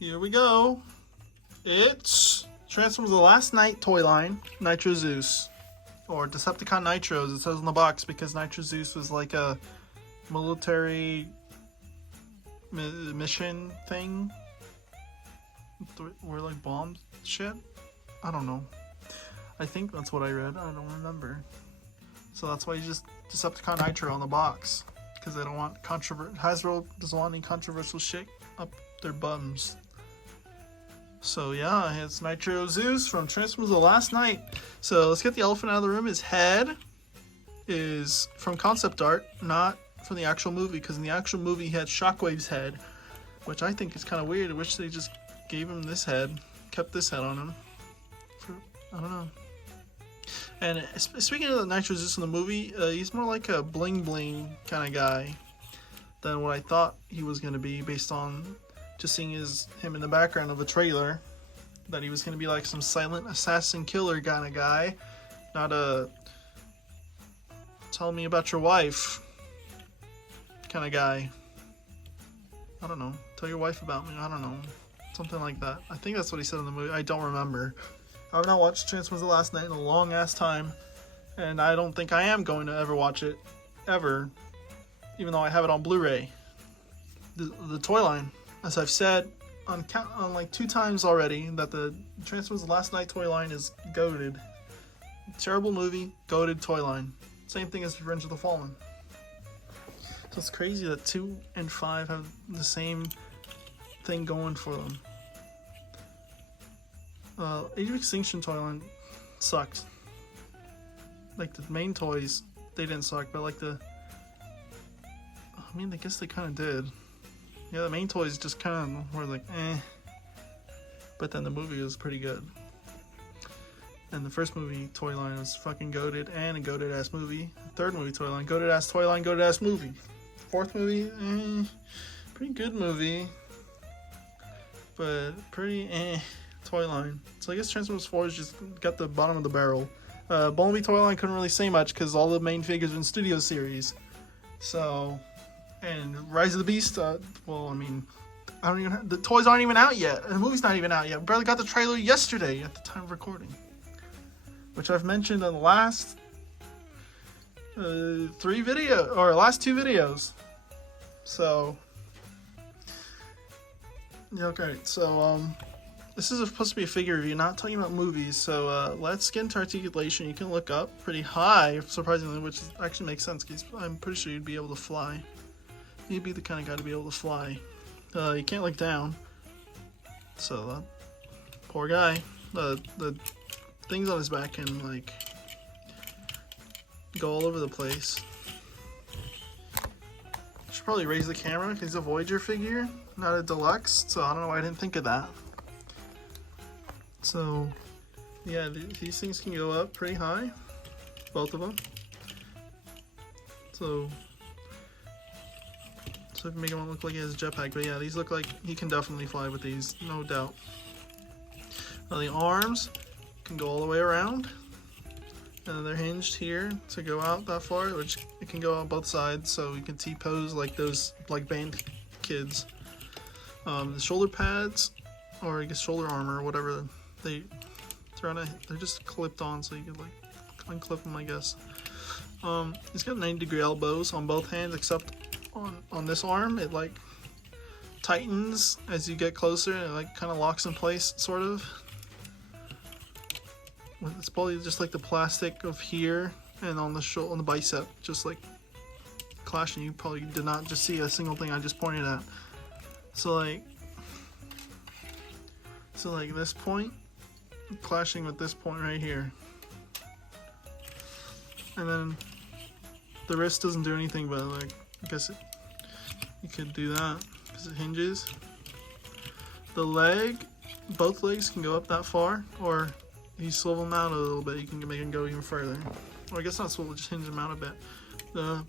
Here we go. It's Transformers The Last Night toy line, Nitro Zeus. Or Decepticon Nitro, as it says on the box, because Nitro Zeus was like a military mission thing. Where like bombs shit? I don't know. I think that's what I read. I don't remember. So that's why you just Decepticon Nitro on the box. Because they don't want Hasbro doesn't want any controversial shit up their bums. So yeah, it's Nitro Zeus from Transformers The Last Night. So let's get the elephant out of the room. His head is from concept art, not from the actual movie. Because in the actual movie, he had Shockwave's head, which I think is kind of weird. I wish they just gave him this head, kept this head on him. I don't know. And speaking of the Nitro Zeus in the movie, he's more like a bling bling kind of guy than what I thought he was going to be, based on just seeing him in the background of a trailer. That he was going to be like some silent assassin killer kind of guy, not a tell me about your wife kind of guy. I don't know. Tell your wife about me. I don't know. Something like that. I think that's what he said in the movie. I don't remember. I've not watched Transformers The Last Night in a long ass time, and I don't think I am going to ever watch it, ever, even though I have it on Blu-ray. The toy line, as I've said on like 2 times already, that the Transformers The Last Night toy line is goated. Terrible movie, goated toy line. Same thing as Revenge of the Fallen. So it's crazy that 2 and 5 have the same thing going for them. Age of Extinction toy line sucked. Like the main toys, they didn't suck, but like I mean, I guess they kind of did. Yeah, the main toys just kind of were like, eh. But then the movie was pretty good. And the first movie toy line was fucking goated, and a goated ass movie. The third movie toy line, goated ass toy line, goated ass movie. Fourth movie, pretty good movie, but pretty toy line. So I guess Transformers 4 has just got the bottom of the barrel. Bumblebee toy line couldn't really say much because all the main figures are in Studio Series. So, and Rise of the Beast, well, I mean, the toys aren't even out yet. The movie's not even out yet. Barely got the trailer yesterday at the time of recording, which I've mentioned in the last 2 videos. So, yeah, okay. So, this is supposed to be a figure review, not talking about movies. So, let's get into articulation. You can look up pretty high, surprisingly, which actually makes sense because I'm pretty sure you'd be able to fly. You'd be the kind of guy to be able to fly. You can't look down. So, poor guy. The things on his back can, like, go all over the place. Should probably raise the camera because he's a Voyager figure, not a deluxe. So, I don't know why I didn't think of that. So, yeah, these things can go up pretty high. Both of them. So I can make him look like he has a jetpack. But yeah, these look like he can definitely fly with these, no doubt. Now the arms can go all the way around. And they're hinged here to go out that far, which it can go on both sides, so you can T-pose like those like band kids. The shoulder pads, or I guess shoulder armor, or whatever, they're just clipped on, so you can like unclip them, I guess. He's got 90-degree elbows on both hands, except on this arm, it like tightens as you get closer, and it like kind of locks in place, sort of. It's probably just like the plastic of here and on the bicep, just like clashing. You probably did not just see a single thing I just pointed at. So like this point clashing with this point right here, and then the wrist doesn't do anything, but like I guess you could do that because it hinges. The leg, both legs can go up that far, or you swivel them out a little bit, you can make them go even further. Or I guess not swivel, just hinge them out a bit. The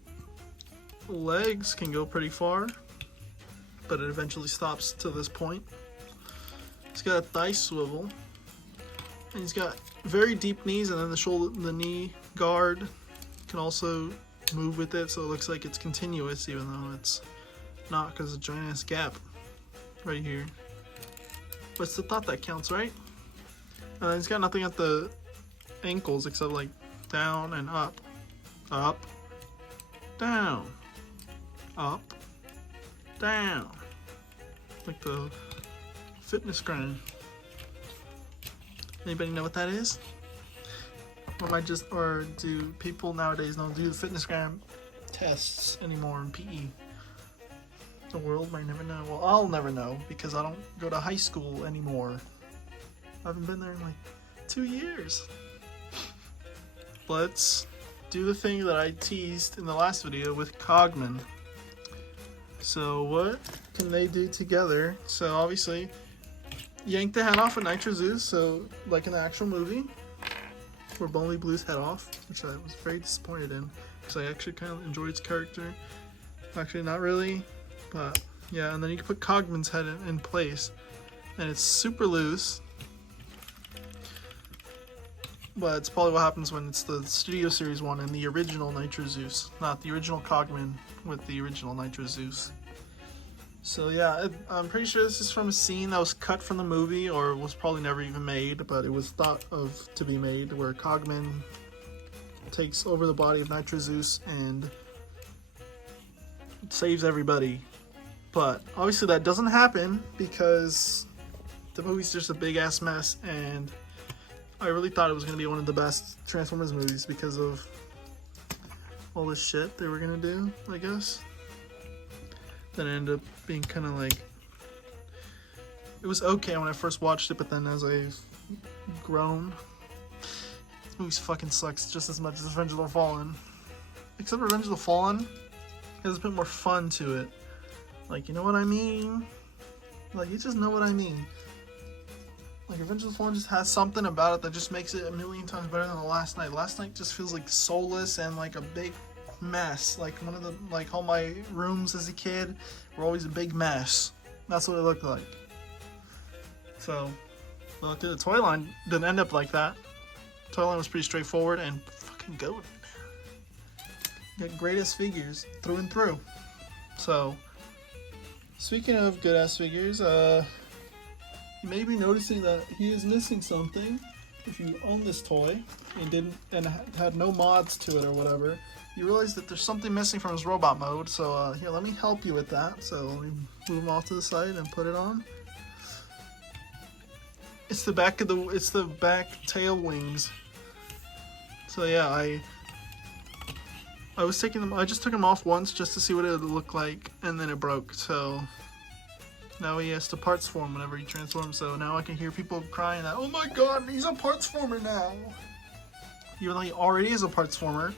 legs can go pretty far, but it eventually stops to this point. He's got a thigh swivel, and he's got very deep knees, and then the knee guard can also move with it, so it looks like it's continuous, even though it's not, because it's a giant ass gap right here. But it's the thought that counts, right? And then he's got nothing at the ankles except like down and up. Up. Down. Up. Down. Like the fitness grind. Anybody know what that is? Or do people nowadays don't do the fitness gram tests anymore in PE? The world might never know. Well, I'll never know because I don't go to high school anymore. I haven't been there in like 2 years. Let's do the thing that I teased in the last video with Cogman. So what can they do together? So obviously, yank the head off of Nitro Zeus, so like in the actual movie, where Bonely blew his head off, which I was very disappointed in, because I actually kind of enjoyed his character. Actually, not really, but yeah. And then you can put Cogman's head in place, and it's super loose. But it's probably what happens when it's the Studio Series one and the original Nitro Zeus, not the original Cogman with the original Nitro Zeus. So yeah, I'm pretty sure this is from a scene that was cut from the movie or was probably never even made, but it was thought of to be made, where Cogman takes over the body of Nitro Zeus and saves everybody. But obviously that doesn't happen because the movie's just a big ass mess, and I really thought it was going to be one of the best Transformers movies because of all this shit they were going to do, I guess. Then it ended up being kind of like, it was okay when I first watched it, but then as I've grown, this movie fucking sucks just as much as Revenge of the Fallen. Except Revenge of the Fallen has a bit more fun to it. Like, you know what I mean? Like, you just know what I mean. Like, Revenge of the Fallen just has something about it that just makes it a million times better than the Last Night. Last Night just feels like soulless and like a big mess. Like one of the, like all my rooms as a kid were always a big mess. That's what it looked like. So, luckily the toy line didn't end up like that. The toy line was pretty straightforward and fucking goated. Got greatest figures through and through. So, speaking of good ass figures, you may be noticing that he is missing something. If you own this toy and had no mods to it or whatever, you realize that there's something missing from his robot mode. So here, let me help you with that. So let me move him off to the side and put it on. It's the back tail wings. So yeah, I just took them off once just to see what it would look like, and then it broke. So now he has to parts form whenever he transforms. So now I can hear people crying that, oh my god, he's a parts former now. Even though he already is a parts former,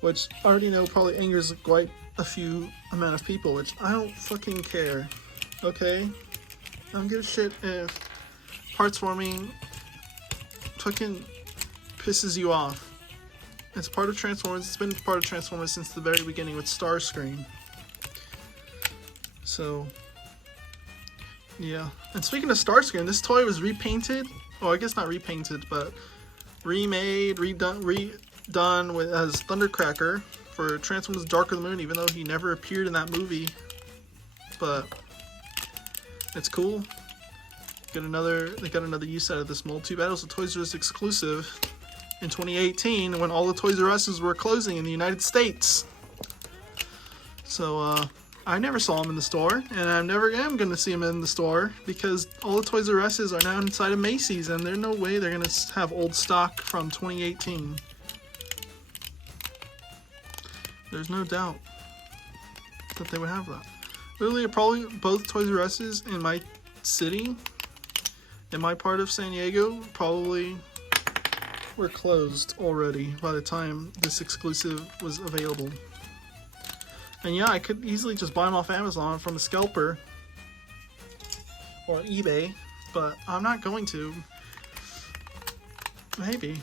which I already know probably angers quite a few amount of people, which I don't fucking care. Okay? I don't give a shit if parts forming fucking pisses you off. It's part of Transformers. It's been part of Transformers since the very beginning with Starscream. So, yeah. And speaking of Starscream, this toy was repainted. Well, I guess not repainted, but remade, redone with as Thundercracker for Transformers Dark of the Moon, even though he never appeared in that movie. But it's cool. They got another use out of this mold. Too bad it was a Toys R Us exclusive in 2018 when all the Toys R Us's were closing in the United States. So I never saw him in the store, and I never am going to see him in the store because all the Toys R Us's are now inside of Macy's, and there's no way they're going to have old stock from 2018. There's no doubt that they would have that. Literally, probably both Toys R Us's in my city, in my part of San Diego, probably were closed already by the time this exclusive was available. And yeah, I could easily just buy them off Amazon from a scalper or eBay, but I'm not going to. Maybe.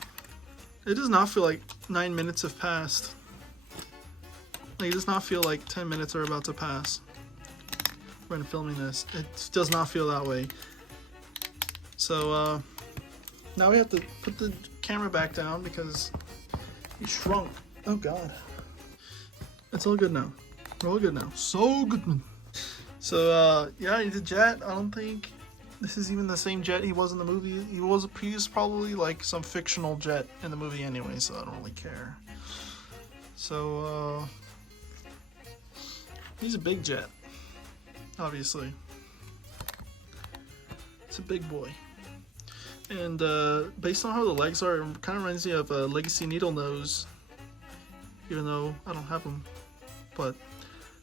It does not feel like 9 minutes have passed. Like, it does not feel like 10 minutes are about to pass when filming this. It does not feel that way. So, now we have to put the camera back down because he shrunk. Oh god. It's all good now. We're all good now. So good. So, yeah, the jet, I don't think this is even the same jet he was in the movie. He was probably like some fictional jet in the movie anyway, so I don't really care. So, he's a big jet, obviously. It's a big boy. And based on how the legs are, it kind of reminds me of a Legacy Needle Nose, even though I don't have them. But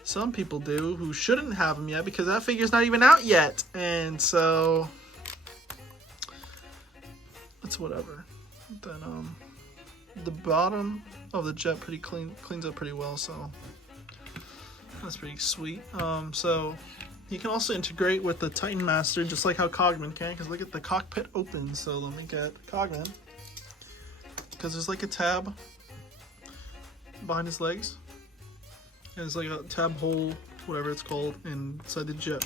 some people do who shouldn't have them yet because that figure's not even out yet. And so, it's whatever. Then, the bottom of the jet cleans up pretty well, so that's pretty sweet. So you can also integrate with the Titan Master just like how Cogman can, because look at the cockpit open. So let me get Cogman, because there's like a tab behind his legs, and it's like a tab hole, whatever it's called, inside the jet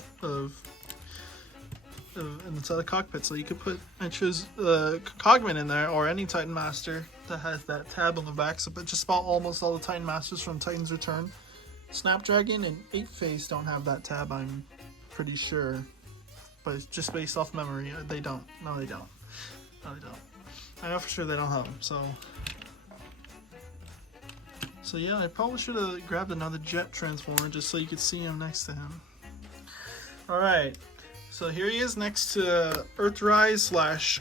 inside the cockpit, so you could put and choose Cogman in there or any Titan Master that has that tab on the back. So, but just about almost all the Titan Masters from Titan's Return, Snapdragon and 8-Phase don't have that tab, I'm pretty sure, but it's just based off memory. They don't. No, they don't. No, they don't. I know for sure they don't have them. So yeah, I probably should have grabbed another jet transformer just so you could see him next to him. All right. So here he is next to Earthrise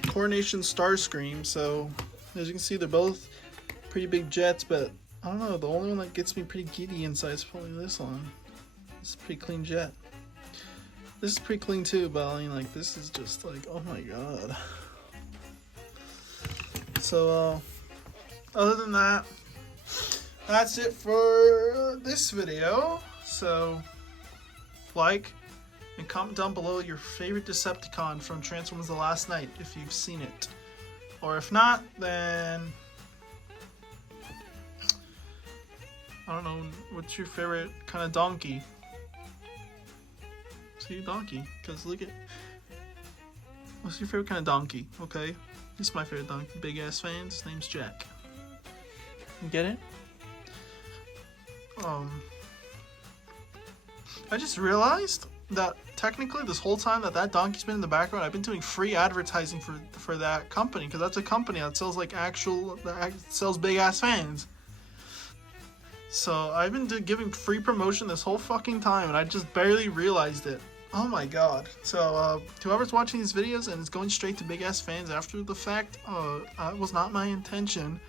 / Coronation Starscream. So as you can see, they're both pretty big jets, but I don't know, the only one that gets me pretty giddy inside is probably this one. This is a pretty clean jet. This is pretty clean too, but I mean, like, this is just like, oh my god. So other than that, that's it for this video. So like and comment down below your favorite Decepticon from Transformers: The Last Knight if you've seen it. Or if not, then I don't know, what's your favorite kind of donkey? See, donkey, because look at, what's your favorite kind of donkey? Okay, this is my favorite donkey. Big ass fans, his name's Jack. You get it? I just realized that technically this whole time that donkey's been in the background, I've been doing free advertising for that company, because that's a company that sells like that sells big ass fans. So I've been giving free promotion this whole fucking time, and I just barely realized it. Oh my god. So whoever's watching these videos and is going straight to big ass fans after the fact, that was not my intention.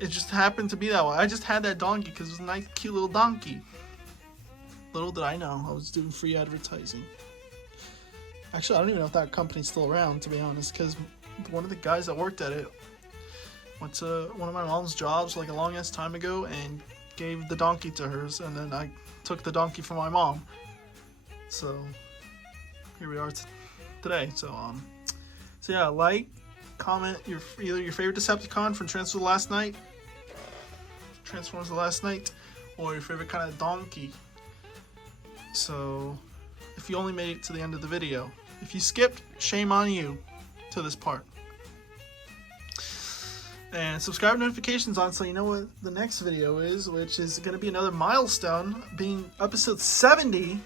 It just happened to be that way. I just had that donkey because it was a nice cute little donkey. Little did I know I was doing free advertising. Actually, I don't even know if that company's still around, to be honest, because one of the guys that worked at it went to one of my mom's jobs like a long ass time ago and gave the donkey to hers, and then I took the donkey from my mom. So here we are today. So yeah, like, comment either your favorite Decepticon from Transformers: The Last Knight, or your favorite kind of donkey. So, if you only made it to the end of the video. If you skipped, shame on you to this part. And subscribe notifications on so you know what the next video is, which is going to be another milestone, being episode 70.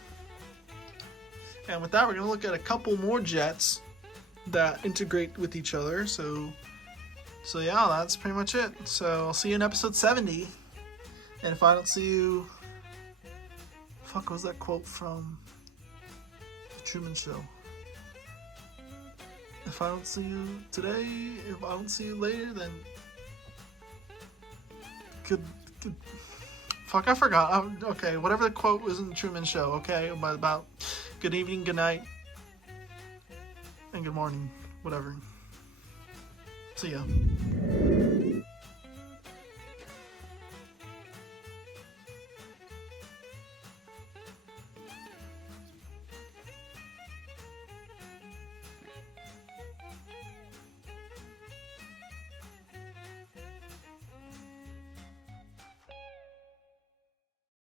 And with that, we're going to look at a couple more jets that integrate with each other. So yeah, that's pretty much it. So I'll see you in episode 70. And if I don't see you... Fuck, was that quote from The Truman Show? If I don't see you today, if I don't see you later, then... Good. Fuck, I forgot. Okay, whatever the quote was in The Truman Show, okay? About good evening, good night, and good morning, whatever. See ya.